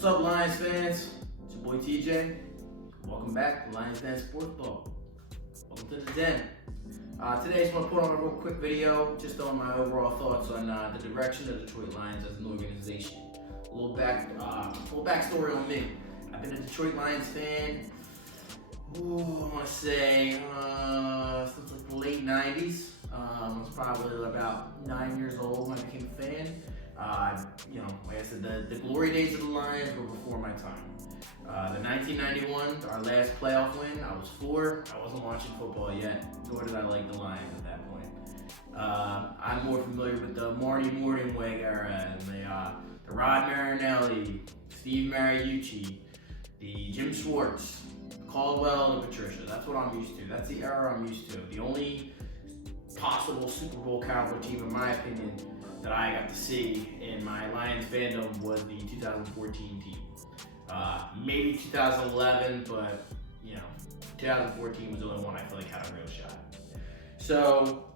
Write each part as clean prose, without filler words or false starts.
What's up, Lions fans? It's your boy TJ. Welcome back to Lions Fans Sports Talk. Welcome to the den. Today I just want to put on a real quick video just on my overall thoughts on the direction of the Detroit Lions as an organization. A little backstory on me. I've been a Detroit Lions fan, I want to say since like the late 90s. I was probably about 9 years old when I became a fan. Like I said, the glory days of the Lions were before my time. The 1991, our last playoff win, I was 4. I wasn't watching football yet, nor did I like the Lions at that point. I'm more familiar with the Marty Morningweg era and the Rod Marinelli, Steve Mariucci, the Jim Schwartz, Caldwell, and Patricia. That's what I'm used to. That's the era I'm used to. The only possible Super Bowl caliber team, in my opinion, that I got to see in my Lions fandom was the 2014 team. Maybe 2011, but 2014 was the only one I feel like had a real shot. So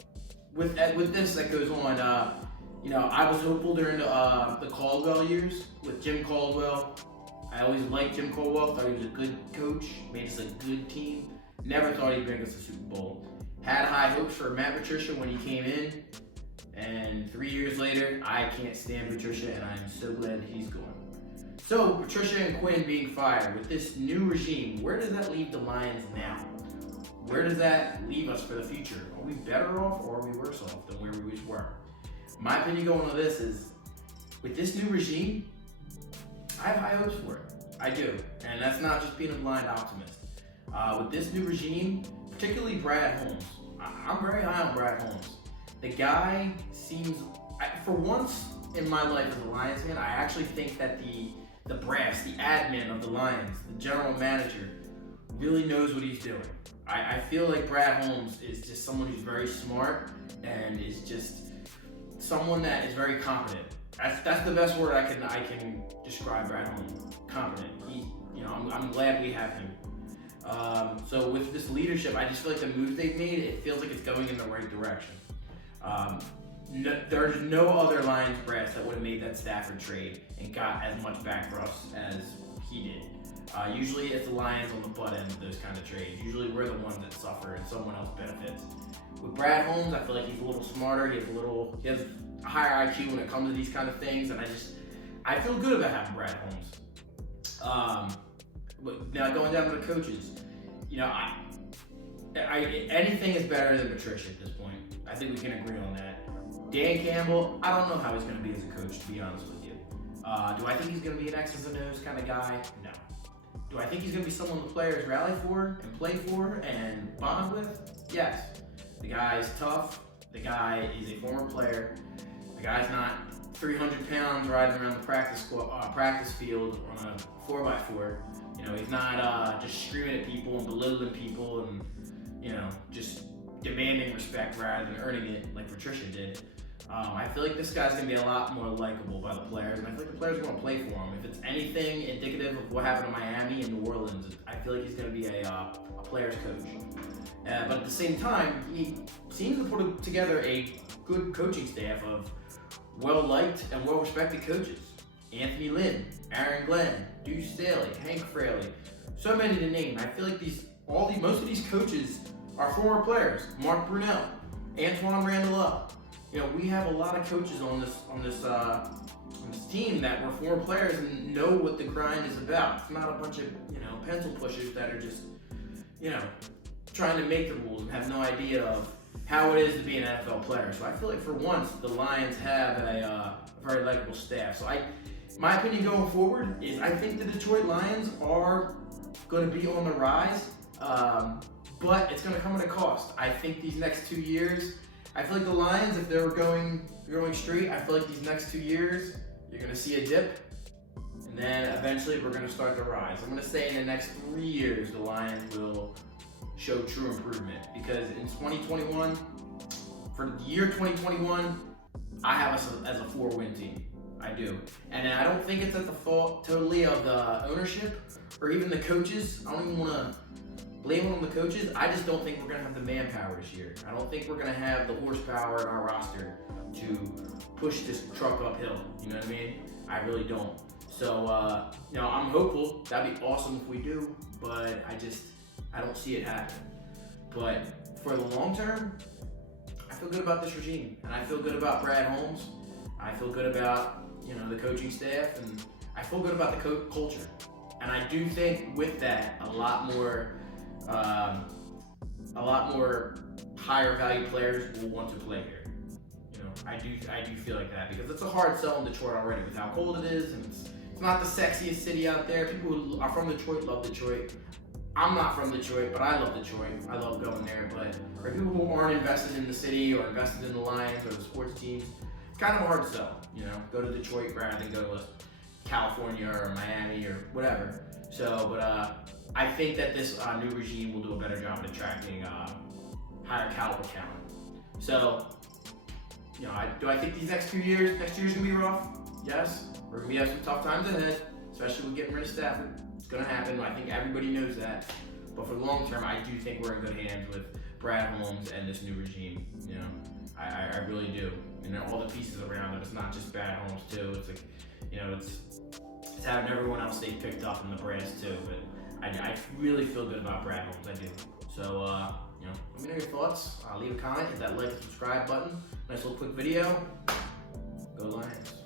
with this that goes on, I was hopeful during the Caldwell years with Jim Caldwell. I always liked Jim Caldwell, thought he was a good coach, made us a good team. Never thought he'd bring us a Super Bowl. Had high hopes for Matt Patricia when he came in, and 3 years later, I can't stand Patricia, and I'm so glad he's gone. So, Patricia and Quinn being fired, with this new regime, where does that leave the Lions now? Where does that leave us for the future? Are we better off or are we worse off than where we were? My opinion going on this is, with this new regime, I have high hopes for it. I do, and that's not just being a blind optimist. With this new regime, particularly Brad Holmes, I'm very high on Brad Holmes. The guy seems, for once in my life as a Lions fan, I actually think that the brass, the admin of the Lions, the general manager, really knows what he's doing. I feel like Brad Holmes is just someone who's very smart and is just someone that is very competent. That's the best word I can describe Brad Holmes. Competent. I'm glad we have him. So with this leadership, I just feel like the moves they've made, it feels like it's going in the right direction. There's no other Lions brass that would have made that Stafford trade and got as much back for us as he did. Usually it's the Lions on the butt end of those kind of trades. Usually we're the ones that suffer and someone else benefits. With Brad Holmes, I feel like he's a little smarter. He has a higher IQ when it comes to these kind of things, and I feel good about having Brad Holmes. But now going down to the coaches, anything is better than Patricia at this point. I think we can agree on that. Dan Campbell, I don't know how he's going to be as a coach, to be honest with you. Do I think he's going to be an X's and O's kind of guy? No. Do I think he's going to be someone the players rally for and play for and bond with? Yes. The guy's tough. The guy is a former player. The guy's not 300 pounds riding around the practice field on a 4x4. He's not just screaming at people and belittling people and, just demanding respect rather than earning it like Patricia did. I feel like this guy's going to be a lot more likable by the players, and I feel like the players are going to play for him. If it's anything indicative of what happened in Miami and New Orleans, I feel like he's going to be a player's coach. But at the same time, he seems to put together a good coaching staff of well-liked and well-respected coaches. Anthony Lynn, Aaron Glenn, Deuce Staley, Hank Fraley, so many to name. I feel like most of these coaches are former players. Mark Brunell, Antoine Randall. We have a lot of coaches on this team that were former players and know what the grind is about. It's not a bunch of pencil pushers that are just trying to make the rules and have no idea of how it is to be an NFL player. So I feel like for once the Lions have a very likable staff. So my opinion going forward is I think the Detroit Lions are going to be on the rise, but it's going to come at a cost. I think these next 2 years, I feel like the Lions, if they're going straight, I feel like these next 2 years, you're going to see a dip, and then eventually we're going to start to rise. I'm going to say in the next 3 years, the Lions will show true improvement, because in 2021, for the year 2021, I have us as a 4-win team. I do. And I don't think it's at the fault totally of the ownership or even the coaches. I don't even want to blame it on the coaches. I just don't think we're going to have the manpower this year. I don't think we're going to have the horsepower in our roster to push this truck uphill. You know what I mean? I really don't. So, I'm hopeful. That'd be awesome if we do, but I don't see it happen. But for the long term, I feel good about this regime, and I feel good about Brad Holmes. I feel good about, the coaching staff, and I feel good about the culture. And I do think with that, a lot more higher value players will want to play here. I do feel like that, because it's a hard sell in Detroit already with how cold it is, and it's not the sexiest city out there. People who are from Detroit love Detroit. I'm not from Detroit, but I love Detroit. I love going there. But for people who aren't invested in the city or invested in the Lions or the sports teams, it's kind of a hard sell. Go to Detroit rather than go to California or Miami or whatever. So, but I think that this new regime will do a better job at attracting higher caliber talent. So, do I think these next year's gonna be rough? Yes, we're gonna have some tough times ahead, especially with getting rid of Stafford. It's gonna happen. I think everybody knows that. But for the long term, I do think we're in good hands with Brad Holmes and this new regime. I really do. All the pieces around him. It's not just Brad Holmes too. It's like, it's having everyone else they picked up in the brass too. But I really feel good about Brad Holmes. I do. So, let me know your thoughts. Leave a comment, hit that like and subscribe button. Nice little quick video. Go Lions.